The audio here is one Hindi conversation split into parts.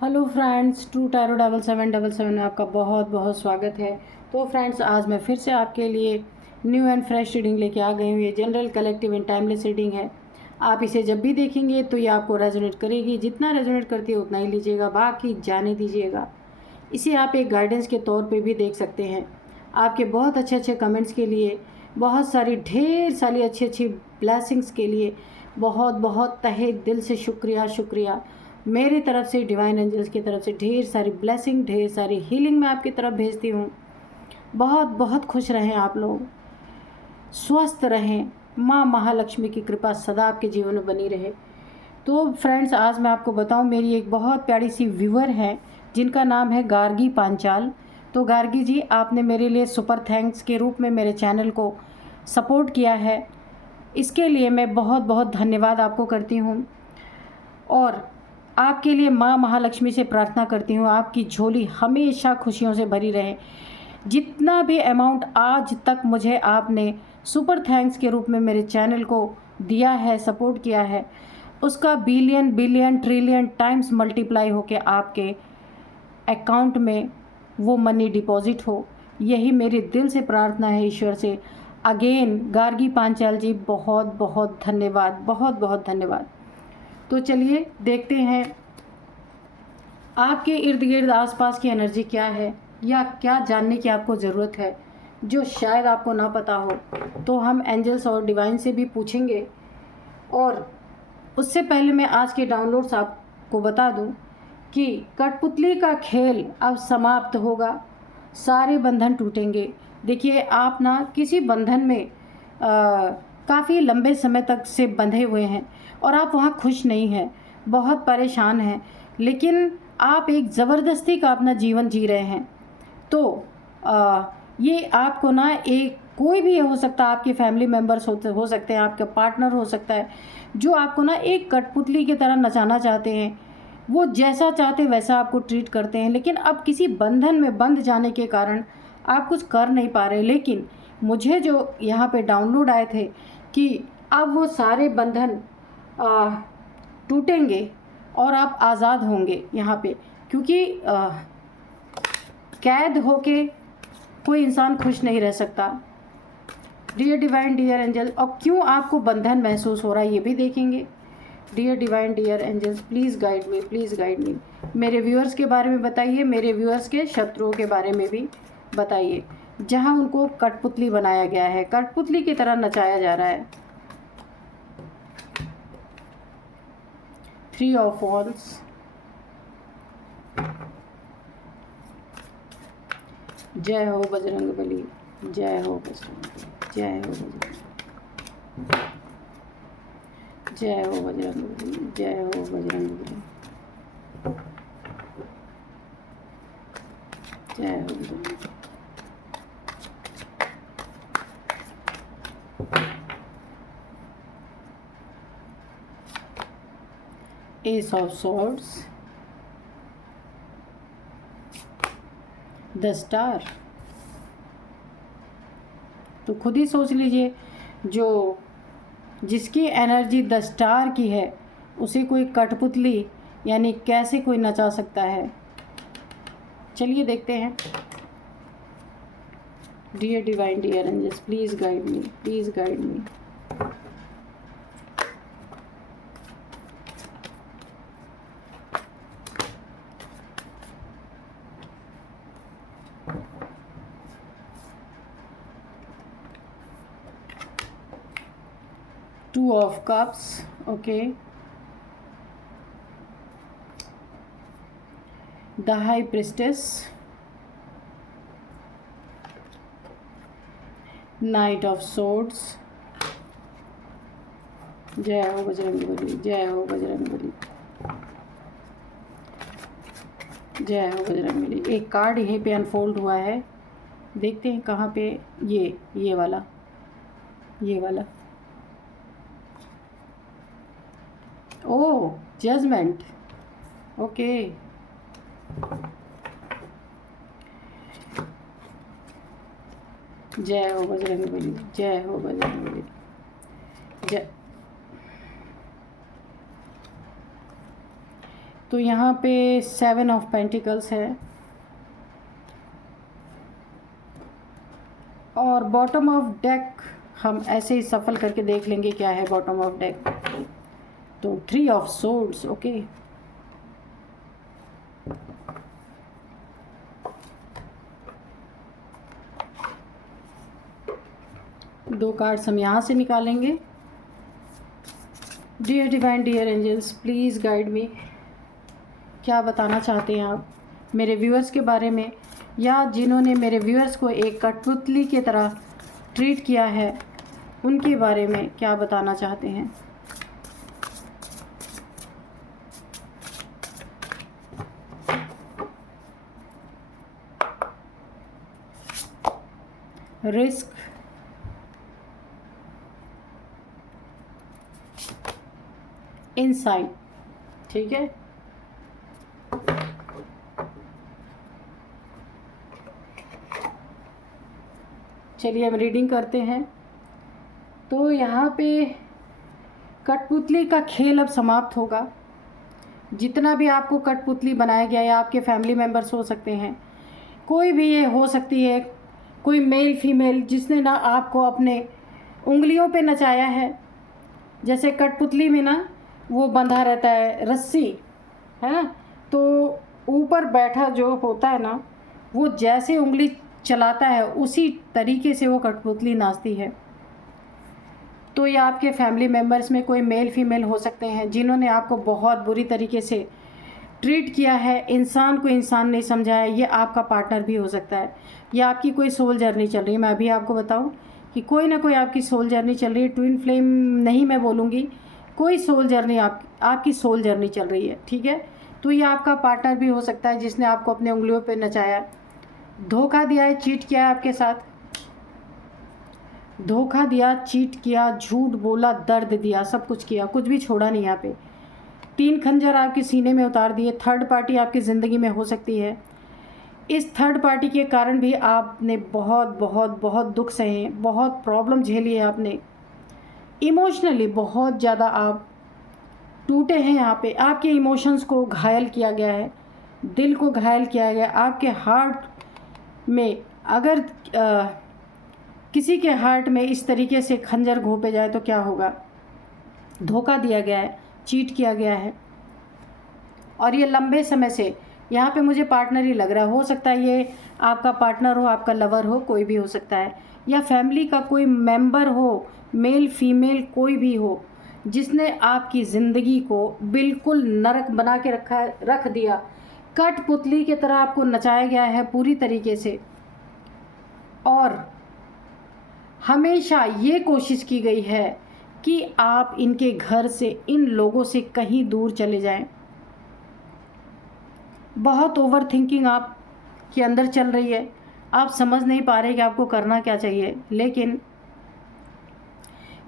हेलो फ्रेंड्स, ट्रू टैरो 7777 में आपका बहुत बहुत स्वागत है। तो फ्रेंड्स, आज मैं फिर से आपके लिए न्यू एंड फ्रेश रीडिंग लेके आ गई हूँ। ये general, collective and timeless reading है। आप इसे जब भी देखेंगे तो ये आपको रेजोनेट करेगी। जितना रेजोनेट करती है उतना ही लीजिएगा, बाकी जाने दीजिएगा। इसे आप एक गाइडेंस के तौर पे भी देख सकते हैं। आपके बहुत अच्छे अच्छे कमेंट्स के लिए, बहुत सारी ढेर सारी अच्छी अच्छी ब्लेसिंग्स के लिए बहुत बहुत तहे दिल से शुक्रिया शुक्रिया। मेरी तरफ से, डिवाइन एंजल्स की तरफ से ढेर सारी ब्लेसिंग, ढेर सारी हीलिंग मैं आपकी तरफ भेजती हूँ। बहुत बहुत खुश रहें आप लोग, स्वस्थ रहें। माँ महालक्ष्मी की कृपा सदा आपके जीवन में बनी रहे। तो फ्रेंड्स, आज मैं आपको बताऊं, मेरी एक बहुत प्यारी सी व्यूअर है जिनका नाम है गार्गी पांचाल। तो गार्गी जी, आपने मेरे लिए सुपर थैंक्स के रूप में मेरे चैनल को सपोर्ट किया है। इसके लिए मैं बहुत बहुत धन्यवाद आपको करती हूँ और आपके लिए माँ महालक्ष्मी से प्रार्थना करती हूँ आपकी झोली हमेशा खुशियों से भरी रहे। जितना भी अमाउंट आज तक मुझे आपने सुपर थैंक्स के रूप में मेरे चैनल को दिया है, सपोर्ट किया है, उसका billion billion trillion times multiply होके आपके अकाउंट में वो मनी डिपॉजिट हो। यही मेरे दिल से प्रार्थना है ईश्वर से। अगेन गार्गी पांचाल जी, बहुत बहुत धन्यवाद, बहुत बहुत धन्यवाद। तो चलिए देखते हैं आपके इर्द गिर्द आसपास की एनर्जी क्या है, या क्या जानने की आपको ज़रूरत है जो शायद आपको ना पता हो। तो हम एंजल्स और डिवाइन से भी पूछेंगे। और उससे पहले मैं आज के डाउनलोड्स आपको बता दूं कि कठपुतली का खेल अब समाप्त होगा, सारे बंधन टूटेंगे। देखिए, आप ना किसी बंधन में काफ़ी लंबे समय तक से बंधे हुए हैं और आप वहाँ खुश नहीं हैं, बहुत परेशान हैं, लेकिन आप एक ज़बरदस्ती का अपना जीवन जी रहे हैं। तो ये आपको ना, एक कोई भी हो सकता है, आपके फैमिली मेम्बर्स हो सकते हैं, आपका पार्टनर हो सकता है, जो आपको ना एक कठपुतली की तरह नचाना चाहते हैं। वो जैसा चाहते वैसा आपको ट्रीट करते हैं, लेकिन अब किसी बंधन में बंध जाने के कारण आप कुछ कर नहीं पा रहे। लेकिन मुझे जो यहाँ पे डाउनलोड आए थे कि अब वो सारे बंधन टूटेंगे और आप आज़ाद होंगे यहाँ पे, क्योंकि कैद होके कोई इंसान खुश नहीं रह सकता। डियर डिवाइन, डियर एंजल, और क्यों आपको बंधन महसूस हो रहा है ये भी देखेंगे। Dear divine, dear angels, please guide me, please guide me. मेरे व्यूअर्स के बारे में बताइए, मेरे व्यूअर्स के शत्रुओं के बारे में भी बताइए, जहां उनको कठपुतली बनाया गया है, कठपुतली की तरह नचाया जा रहा है। 3 ऑफ वॉन्ड्स, जय हो बजरंग बली, जय हो बजरंग बली, जय हो बजरंग, जय हो बजरंग बली, जय हो बजरंग बली, जय हो Bajrang. S of swords, the star. तो खुद ही सोच लीजिए, जो जिसकी एनर्जी द स्टार की है उसे कोई कठपुतली यानी कैसे कोई नचा सकता है। चलिए देखते हैं। Dear divine, dear angels, please guide me, please guide me. Two of Cups, okay. The High Priestess, Knight of Swords, जय हो बजरंग बली, जय हो बजरंग बली, जय हो बजरंग बली। एक कार्ड यहीं पे अनफोल्ड हुआ है, देखते हैं कहाँ पे। ये वाला, ये वाला। ओह, जजमेंट, ओके। जय हो बजरंग बली, जय हो बजरंग बली, जय। तो यहाँ पे 7 ऑफ पेंटिकल्स है और बॉटम ऑफ डेक हम ऐसे ही सफल करके देख लेंगे क्या है बॉटम ऑफ डेक। तो 3 ऑफ सोर्ड्स, ओके। दो कार्ड्स हम यहाँ से निकालेंगे। Dear divine, dear angels, please guide me. क्या बताना चाहते हैं आप मेरे व्यूअर्स के बारे में, या जिन्होंने मेरे व्यूअर्स को एक कठपुतली की तरह ट्रीट किया है उनके बारे में क्या बताना चाहते हैं। रिस्क, इनसाइट, ठीक है। चलिए हम रीडिंग करते हैं। तो यहाँ पे कठपुतली का खेल अब समाप्त होगा। जितना भी आपको कठपुतली बनाया गया या आपके फैमिली मेम्बर्स हो सकते हैं, कोई भी ये हो सकती है, कोई मेल फीमेल जिसने ना आपको अपने उंगलियों पे नचाया है। जैसे कठपुतली में ना वो बंधा रहता है रस्सी, है ना, तो ऊपर बैठा जो होता है ना, वो जैसे उंगली चलाता है उसी तरीके से वो कठपुतली नाचती है। तो ये आपके फैमिली मेम्बर्स में कोई मेल फीमेल हो सकते हैं जिन्होंने आपको बहुत बुरी तरीके से ट्रीट किया है, इंसान को इंसान नहीं समझा है। ये आपका पार्टनर भी हो सकता है, या आपकी कोई सोल जर्नी चल रही है। मैं अभी आपको बताऊं कि कोई ना कोई आपकी सोल जर्नी चल रही है। ट्विन फ्लेम नहीं मैं बोलूँगी, कोई सोल जर्नी आपकी सोल जर्नी चल रही है, ठीक है। तो ये आपका पार्टनर भी हो सकता है जिसने आपको अपने उंगलियों पे नचाया, धोखा दिया है, चीट किया है आपके साथ, धोखा दिया, चीट किया, झूठ बोला, दर्द दिया, सब कुछ किया, कुछ भी छोड़ा नहीं। यहाँ पे 3 खंजर आपके सीने में उतार दिए। थर्ड पार्टी आपकी ज़िंदगी में हो सकती है। इस थर्ड पार्टी के कारण भी आपने बहुत बहुत बहुत दुख सहे, बहुत प्रॉब्लम झेली है आपने। इमोशनली बहुत ज़्यादा आप टूटे हैं। यहाँ पे आपके इमोशंस को घायल किया गया है, दिल को घायल किया गया। आपके हार्ट में अगर किसी के हार्ट में इस तरीके से खंजर घोंपे जाए तो क्या होगा। धोखा दिया गया है, चीट किया गया है, और ये लंबे समय से यहाँ पे मुझे पार्टनर ही लग रहा है। हो सकता है ये आपका पार्टनर हो, आपका लवर हो, कोई भी हो सकता है, या फैमिली का कोई मेंबर हो, मेल फीमेल कोई भी हो, जिसने आपकी ज़िंदगी को बिल्कुल नरक बना के रख दिया। कठपुतली की तरह आपको नचाया गया है पूरी तरीके से, और हमेशा ये कोशिश की गई है कि आप इनके घर से, इन लोगों से कहीं दूर चले जाएं। बहुत ओवर थिंकिंग आप के अंदर चल रही है, आप समझ नहीं पा रहे कि आपको करना क्या चाहिए। लेकिन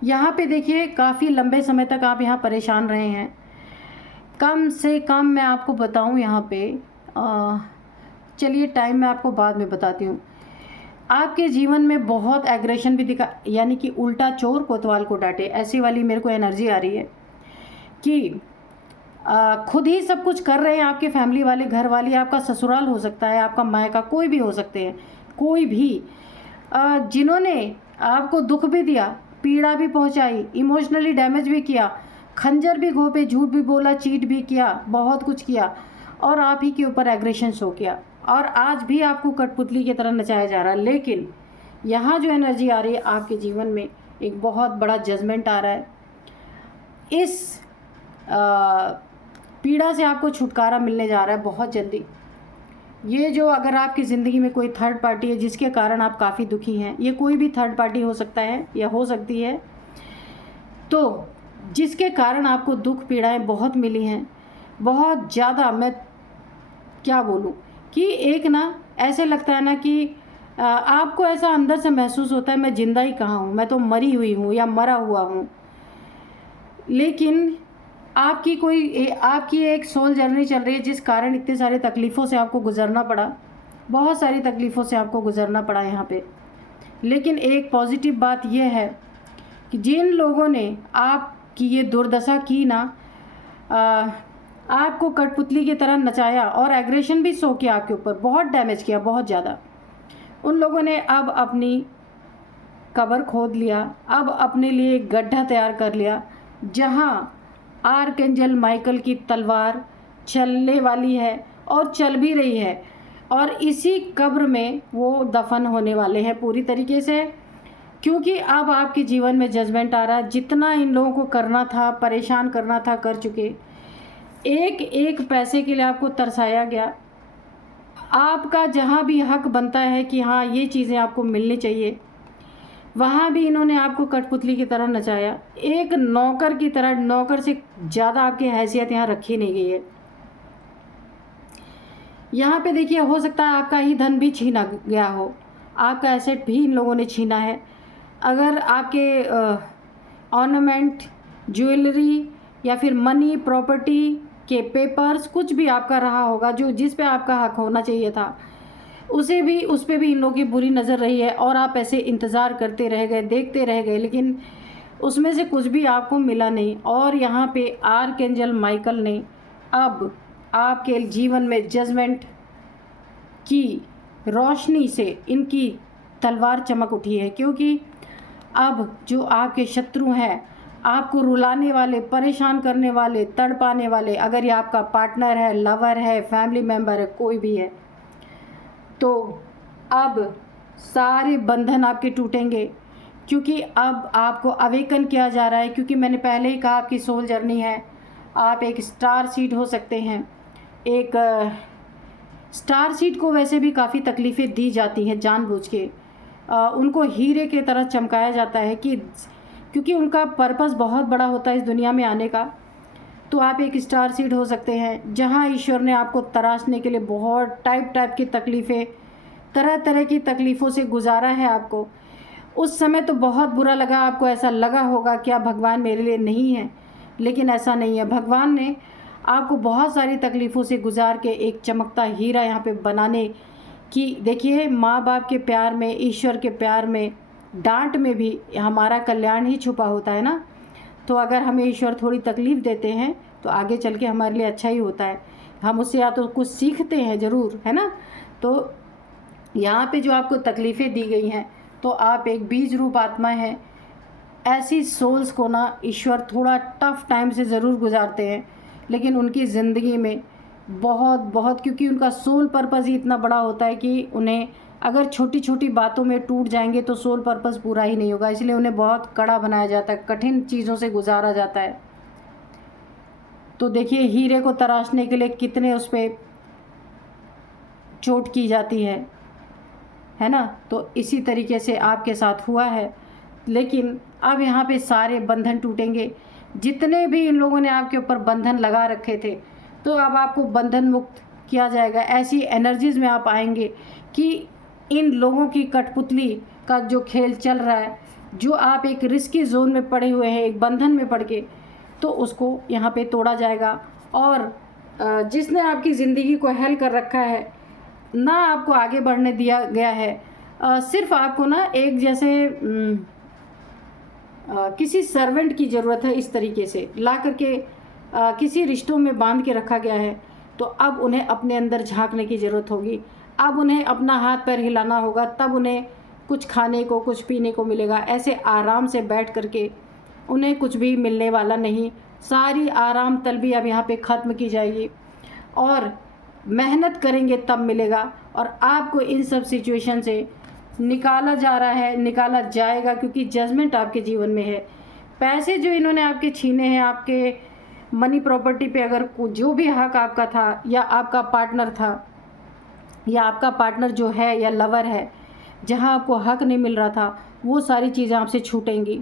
यहाँ पे देखिए काफ़ी लंबे समय तक आप यहाँ परेशान रहे हैं। कम से कम मैं आपको बताऊँ यहाँ पे, चलिए टाइम मैं आपको बाद में बताती हूँ। आपके जीवन में बहुत एग्रेशन भी दिखा, यानी कि उल्टा चोर कोतवाल को डांटे, ऐसी वाली मेरे को एनर्जी आ रही है कि खुद ही सब कुछ कर रहे हैं आपके फैमिली वाले, घर वाले। आपका ससुराल हो सकता है, आपका मायका, कोई भी हो सकते हैं, कोई भी जिन्होंने आपको दुख भी दिया, पीड़ा भी पहुंचाई, इमोशनली डैमेज भी किया, खंजर भी घोंपे, झूठ भी बोला, चीट भी किया, बहुत कुछ किया, और आप ही के ऊपर एग्रेशन शो किया, और आज भी आपको कठपुतली की तरह नचाया जा रहा है। लेकिन यहाँ जो एनर्जी आ रही है आपके जीवन में, एक बहुत बड़ा जजमेंट आ रहा है। इस पीड़ा से आपको छुटकारा मिलने जा रहा है बहुत जल्दी। ये जो अगर आपकी ज़िंदगी में कोई थर्ड पार्टी है जिसके कारण आप काफ़ी दुखी हैं, ये कोई भी थर्ड पार्टी हो सकता है या हो सकती है, तो जिसके कारण आपको दुख पीड़ाएं बहुत मिली हैं, बहुत ज़्यादा। मैं क्या बोलूँ कि एक ना ऐसे लगता है ना कि आपको ऐसा अंदर से महसूस होता है मैं ज़िंदा ही कहाँ हूँ, मैं तो मरी हुई हूँ या मरा हुआ हूँ। लेकिन आपकी एक सोल जर्नी चल रही है जिस कारण इतने सारे तकलीफ़ों से आपको गुज़रना पड़ा, बहुत सारी तकलीफ़ों से आपको गुज़रना पड़ा यहाँ पे। लेकिन एक पॉजिटिव बात यह है कि जिन लोगों ने आपकी ये दुर्दशा की ना, आपको कठपुतली की तरह नचाया और एग्रेशन भी शो किया आपके ऊपर, बहुत डैमेज किया, बहुत ज़्यादा। उन लोगों ने अब अपनी कब्र खोद लिया, अब अपने लिए एक गड्ढा तैयार कर लिया जहां आर्कएंजल माइकल की तलवार चलने वाली है और चल भी रही है, और इसी कब्र में वो दफन होने वाले हैं पूरी तरीके से। क्योंकि अब आपके जीवन में जजमेंट आ रहा है, जितना इन लोगों को करना था, परेशान करना था, कर चुके। एक एक पैसे के लिए आपको तरसाया गया। आपका जहाँ भी हक बनता है कि हाँ ये चीज़ें आपको मिलनी चाहिए, वहाँ भी इन्होंने आपको कठपुतली की तरह नचाया। एक नौकर की तरह, नौकर से ज़्यादा आपकी हैसियत यहाँ रखी नहीं गई है। यहाँ पे देखिए, हो सकता है आपका ही धन भी छीना गया हो, आपका एसेट भी इन लोगों ने छीना है। अगर आपके ऑर्नामेंट, ज्वेलरी या फिर मनी, प्रॉपर्टी के पेपर्स, कुछ भी आपका रहा होगा जो जिस पे आपका हक होना चाहिए था, उस पर भी इन लोगों की बुरी नज़र रही है। और आप ऐसे इंतज़ार करते रह गए, देखते रह गए, लेकिन उसमें से कुछ भी आपको मिला नहीं। और यहाँ पे आर्कएंजल माइकल ने अब आपके जीवन में जजमेंट की रोशनी से इनकी तलवार चमक उठी है। क्योंकि अब जो आपके शत्रु हैं, आपको रुलाने वाले, परेशान करने वाले, तड़पाने वाले, अगर ये आपका पार्टनर है, लवर है, फैमिली मेम्बर है, कोई भी है, तो अब सारे बंधन आपके टूटेंगे। क्योंकि अब आपको अवेकन किया जा रहा है। क्योंकि मैंने पहले ही कहा, आपकी सोल जर्नी है, आप एक स्टार सीड हो सकते हैं। एक स्टार सीड को वैसे भी काफ़ी तकलीफ़ें दी जाती हैं जानबूझ के, उनको हीरे की तरह चमकाया जाता है कि क्योंकि उनका पर्पस बहुत बड़ा होता है इस दुनिया में आने का। तो आप एक स्टार सीड हो सकते हैं, जहां ईश्वर ने आपको तराशने के लिए बहुत टाइप की तकलीफ़ें, तरह तरह की तकलीफ़ों से गुजारा है आपको। उस समय तो बहुत बुरा लगा, आपको ऐसा लगा होगा क्या भगवान मेरे लिए नहीं है, लेकिन ऐसा नहीं है। भगवान ने आपको बहुत सारी तकलीफ़ों से गुजार के एक चमकता हीरा यहाँ पे बनाने की, देखिए, माँ बाप के प्यार में, ईश्वर के प्यार में, डांट में भी हमारा कल्याण ही छुपा होता है ना। तो अगर हमें ईश्वर थोड़ी तकलीफ़ देते हैं तो आगे चल के हमारे लिए अच्छा ही होता है। हम उससे या तो कुछ सीखते हैं ज़रूर, है ना। तो यहाँ पे जो आपको तकलीफ़ें दी गई हैं, तो आप एक बीज रूप आत्मा हैं। ऐसी सोल्स को ना ईश्वर थोड़ा टफ टाइम से ज़रूर गुजारते हैं, लेकिन उनकी ज़िंदगी में बहुत क्योंकि उनका सोल पर्पज़ ही इतना बड़ा होता है कि उन्हें अगर छोटी छोटी बातों में टूट जाएंगे तो सोल पर्पज़ पूरा ही नहीं होगा। इसलिए उन्हें बहुत कड़ा बनाया जाता है, कठिन चीज़ों से गुजारा जाता है। तो देखिए, हीरे को तराशने के लिए कितने उस पर चोट की जाती है ना। तो इसी तरीके से आपके साथ हुआ है। लेकिन अब यहाँ पे सारे बंधन टूटेंगे, जितने भी इन लोगों ने आपके ऊपर बंधन लगा रखे थे, तो अब आपको बंधन मुक्त किया जाएगा। ऐसी एनर्जीज़ में आप आएंगे कि इन लोगों की कठपुतली का जो खेल चल रहा है, जो आप एक रिस्की जोन में पड़े हुए हैं, एक बंधन में पड़ के, तो उसको यहाँ पे तोड़ा जाएगा। और जिसने आपकी ज़िंदगी को हेल कर रखा है ना, आपको आगे बढ़ने दिया गया है, सिर्फ आपको ना एक जैसे किसी सर्वेंट की ज़रूरत है, इस तरीके से ला करके किसी रिश्तों में बांध के रखा गया है। तो अब उन्हें अपने अंदर झांकने की ज़रूरत होगी। अब उन्हें अपना हाथ पैर हिलाना होगा, तब उन्हें कुछ खाने को, कुछ पीने को मिलेगा। ऐसे आराम से बैठ करके उन्हें कुछ भी मिलने वाला नहीं। सारी आराम तलबी अब यहाँ पे ख़त्म की जाएगी और मेहनत करेंगे तब मिलेगा। और आपको इन सब सिचुएशन से निकाला जा रहा है, निकाला जाएगा, क्योंकि जजमेंट आपके जीवन में है। पैसे जो इन्होंने आपके छीने हैं, आपके मनी प्रॉपर्टी पे अगर जो भी हक आपका था, या आपका पार्टनर था, या आपका पार्टनर जो है या लवर है, जहां आपको हक नहीं मिल रहा था, वो सारी चीज़ें आपसे छूटेंगी।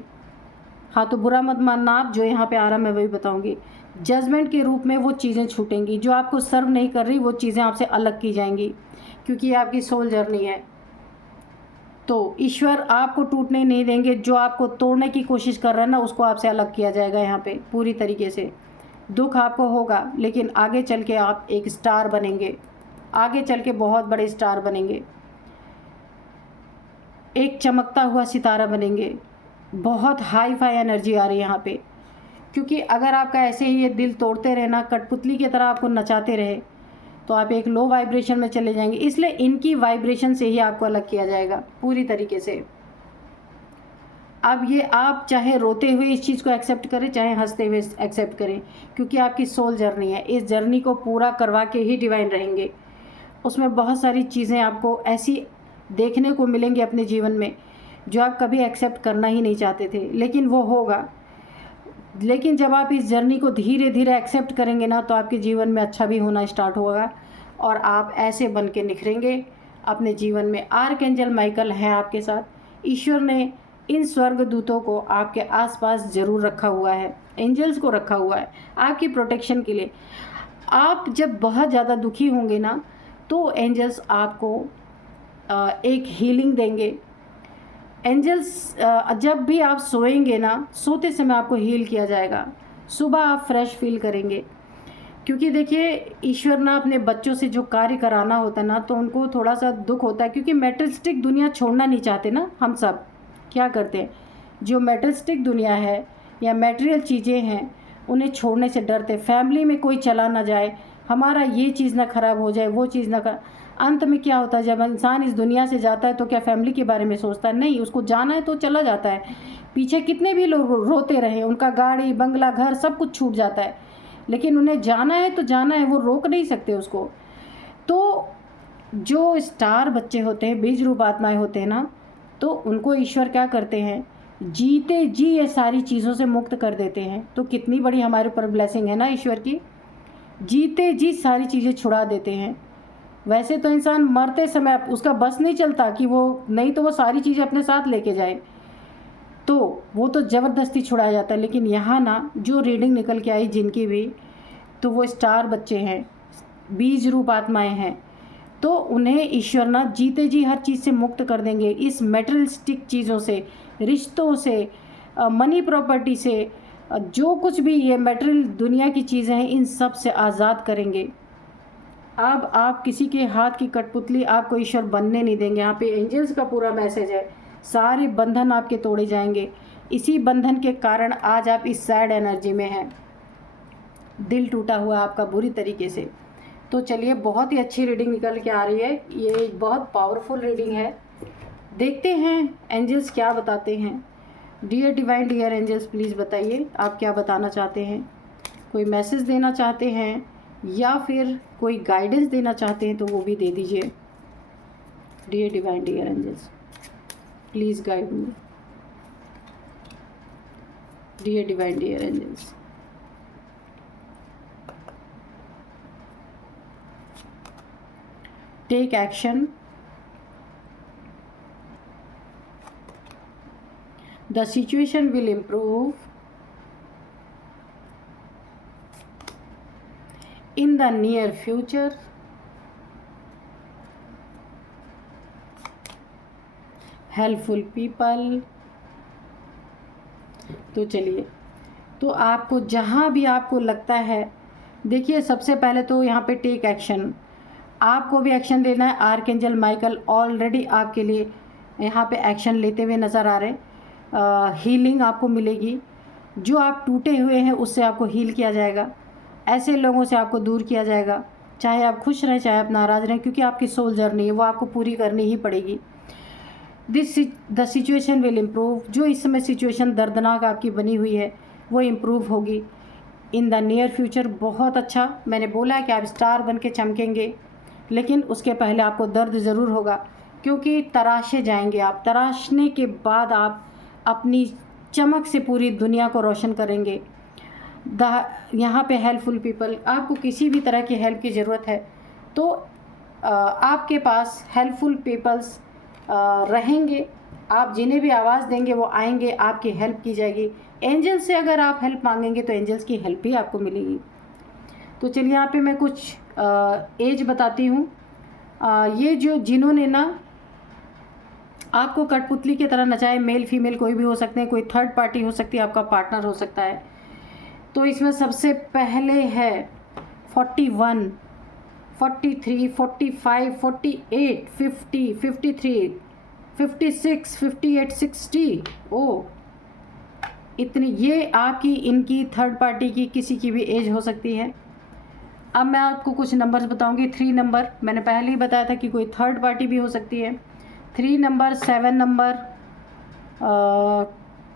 हाँ, तो बुरा मत मानना आप, जो यहाँ पे आ रहा मैं वही बताऊंगी। जजमेंट के रूप में वो चीज़ें छूटेंगी जो आपको सर्व नहीं कर रही, वो चीज़ें आपसे अलग की जाएंगी, क्योंकि ये आपकी सोल जर्नी है। तो ईश्वर आपको टूटने नहीं देंगे। जो आपको तोड़ने की कोशिश कर रहा है ना, उसको आपसे अलग किया जाएगा यहाँ पे पूरी तरीके से। दुख आपको होगा, लेकिन आगे चल के आप एक स्टार बनेंगे, आगे चल के बहुत बड़े स्टार बनेंगे, एक चमकता हुआ सितारा बनेंगे। बहुत हाई फाई एनर्जी आ रही है यहाँ पे। क्योंकि अगर आपका ऐसे ही ये दिल तोड़ते रहे ना, कठपुतली की तरह आपको नचाते रहे, तो आप एक लो वाइब्रेशन में चले जाएंगे। इसलिए इनकी वाइब्रेशन से ही आपको अलग किया जाएगा पूरी तरीके से। अब ये आप चाहे रोते हुए इस चीज़ को एक्सेप्ट करें, चाहे हंसते हुए एक्सेप्ट करें, क्योंकि आपकी सोल जर्नी है। इस जर्नी को पूरा करवा के ही डिवाइन रहेंगे। उसमें बहुत सारी चीज़ें आपको ऐसी देखने को मिलेंगी अपने जीवन में जो आप कभी एक्सेप्ट करना ही नहीं चाहते थे, लेकिन वो होगा। लेकिन जब आप इस जर्नी को धीरे धीरे एक्सेप्ट करेंगे ना, तो आपके जीवन में अच्छा भी होना स्टार्ट होगा और आप ऐसे बन के निखरेंगे अपने जीवन में। आर्कएंजल माइकल हैं आपके साथ। ईश्वर ने इन स्वर्ग दूतों को आपके आसपास ज़रूर रखा हुआ है, एंजल्स को रखा हुआ है आपकी प्रोटेक्शन के लिए। आप जब बहुत ज़्यादा दुखी होंगे ना, तो एंजल्स आपको एक हीलिंग देंगे। एंजल्स जब भी आप सोएंगे ना, सोते समय आपको हील किया जाएगा। सुबह आप फ्रेश फील करेंगे, क्योंकि देखिए ईश्वर ना अपने बच्चों से जो कार्य कराना होता है ना, तो उनको थोड़ा सा दुख होता है, क्योंकि मेटलिस्टिक दुनिया छोड़ना नहीं चाहते ना। हम सब क्या करते हैं, जो मेटलिस्टिक दुनिया है या मटेरियल चीज़ें हैं, उन्हें छोड़ने से डरते। फैमिली में कोई चला ना जाए, हमारा ये चीज़ ना ख़राब हो जाए, वो चीज़ ना अंत में क्या होता है, जब इंसान इस दुनिया से जाता है तो क्या फैमिली के बारे में सोचता है? नहीं, उसको जाना है तो चला जाता है। पीछे कितने भी लोग रोते रहे, उनका गाड़ी बंगला घर सब कुछ छूट जाता है, लेकिन उन्हें जाना है तो जाना है, वो रोक नहीं सकते उसको। तो जो स्टार बच्चे होते हैं, बीज रूप आत्माएं होते हैं ना, तो उनको ईश्वर क्या करते हैं, जीते जी ये सारी चीज़ों से मुक्त कर देते हैं। तो कितनी बड़ी हमारे ऊपर ब्लेसिंग है ना ईश्वर की, जीते जी सारी चीज़ें छुड़ा देते हैं। वैसे तो इंसान मरते समय उसका बस नहीं चलता कि वो नहीं तो वो सारी चीज़ें अपने साथ लेके जाए, तो वो तो ज़बरदस्ती छुड़ाया जाता है। लेकिन यहाँ ना जो रीडिंग निकल के आई जिनकी भी, तो वो स्टार बच्चे हैं, बीज रूप आत्माएं हैं, तो उन्हें ईश्वर ना जीते जी हर चीज़ से मुक्त कर देंगे। इस मेटेरियलिस्टिक चीज़ों से, रिश्तों से, मनी प्रॉपर्टी से, जो कुछ भी ये मेटेरियल दुनिया की चीज़ें हैं, इन सब से आज़ाद करेंगे। अब आप किसी के हाथ की कठपुतली आपको ईश्वर बनने नहीं देंगे। यहाँ पे एंजल्स का पूरा मैसेज है, सारे बंधन आपके तोड़े जाएंगे। इसी बंधन के कारण आज आप इस सैड एनर्जी में हैं, दिल टूटा हुआ आपका बुरी तरीके से। तो चलिए, बहुत ही अच्छी रीडिंग निकल के आ रही है, ये बहुत पावरफुल रीडिंग है। देखते हैं एंजल्स क्या बताते हैं। Dear divine, dear angels, please बताइए आप क्या बताना चाहते हैं। कोई मैसेज देना चाहते हैं या फिर कोई गाइडेंस देना चाहते हैं तो वो भी दे दीजिए। Dear divine, dear angels, please guide me. Dear divine, dear angels, take action. The situation will improve in the near future. Helpful people. तो चलिए, तो आपको जहाँ भी आपको लगता है, देखिए सबसे पहले तो यहाँ पे टेक एक्शन, आपको भी एक्शन लेना है। आर्कएंजल माइकल ऑलरेडी आपके लिए यहाँ पे एक्शन लेते हुए नज़र आ रहे हैं। हीलिंग आपको मिलेगी, जो आप टूटे हुए हैं उससे आपको हील किया जाएगा, ऐसे लोगों से आपको दूर किया जाएगा, चाहे आप खुश रहें चाहे आप नाराज़ रहें, क्योंकि आपकी सोल जर्नी है वो आपको पूरी करनी ही पड़ेगी। द सिचुएशन विल इम्प्रूव, जो इस समय सिचुएशन दर्दनाक आपकी बनी हुई है वो इम्प्रूव होगी इन द नियर फ्यूचर। बहुत अच्छा, मैंने बोला है कि आप स्टार बन के चमकेंगे, लेकिन उसके पहले आपको दर्द ज़रूर होगा, क्योंकि तराशे जाएंगे आप। तराशने के बाद आप अपनी चमक से पूरी दुनिया को रोशन करेंगे। यहाँ पे हेल्पफुल पीपल, आपको किसी भी तरह की हेल्प की ज़रूरत है तो आपके पास हेल्पफुल पीपल्स रहेंगे। आप जिन्हें भी आवाज़ देंगे वो आएंगे, आपकी हेल्प की जाएगी। एंजल से अगर आप हेल्प मांगेंगे तो एंजल्स की हेल्प भी आपको मिलेगी। तो चलिए, यहाँ पे मैं कुछ एज बताती हूँ। ये जो जिन्होंने ना आपको कठपुतली की तरह नचाए, मेल फीमेल कोई भी हो सकते हैं, कोई थर्ड पार्टी हो सकती है, आपका पार्टनर हो सकता है। तो इसमें सबसे पहले है 41, 43, 45, 48, 50, 53, 56, 58, 60। ओ इतनी, ये आपकी इनकी थर्ड पार्टी की किसी की भी एज हो सकती है। अब मैं आपको कुछ नंबर्स बताऊंगी। 3 नंबर मैंने पहले ही बताया था कि कोई थर्ड पार्टी भी हो सकती है। 3 number, 7 number,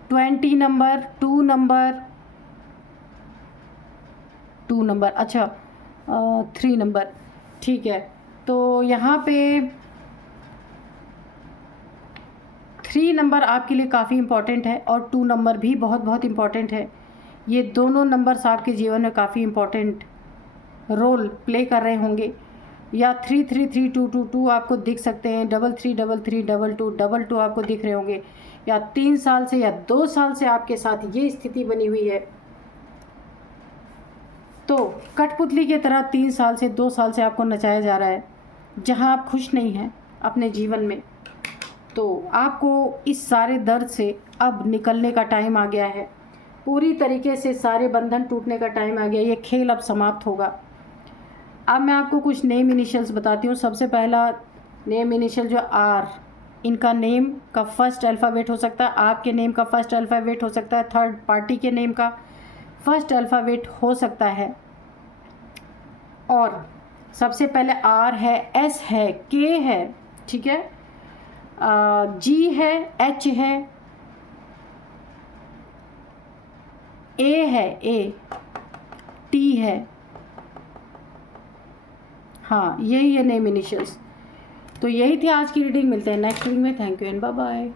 20 number, 2 number, 2 number, अच्छा 3 नंबर, ठीक है। तो यहाँ पे 3 नंबर आपके लिए काफ़ी इम्पॉर्टेंट है और 2 नंबर भी बहुत बहुत इम्पॉर्टेंट है। ये दोनों नंबर्स आपके जीवन में काफ़ी इम्पॉर्टेंट रोल प्ले कर रहे होंगे। या 333222 आपको दिख सकते हैं, 33333222 आपको दिख रहे होंगे, या 3 साल से या 2 साल से आपके साथ ये स्थिति बनी हुई है। तो कठपुतली की तरह 3 साल से 2 साल से आपको नचाया जा रहा है, जहां आप खुश नहीं हैं अपने जीवन में। तो आपको इस सारे दर्द से अब निकलने का टाइम आ गया है। पूरी तरीके से सारे बंधन टूटने का टाइम आ गया। ये खेल अब समाप्त होगा। अब मैं आपको कुछ नेम इनिशियल्स बताती हूँ। सबसे पहला नेम इनिशियल जो आर, इनका नेम का फर्स्ट अल्फ़ाबेट हो सकता है, आपके नेम का फर्स्ट अल्फ़ाबेट हो सकता है, थर्ड पार्टी के नेम का फर्स्ट अल्फ़ाबेट हो सकता है। और सबसे पहले आर है, एस है, के है, ठीक है, जी है, एच है, ए है, ए, टी है। हाँ, यही है नेम इनिशियल्स। तो यही थी आज की रीडिंग। मिलते हैं नेक्स्ट रीडिंग में। Thank you and bye bye.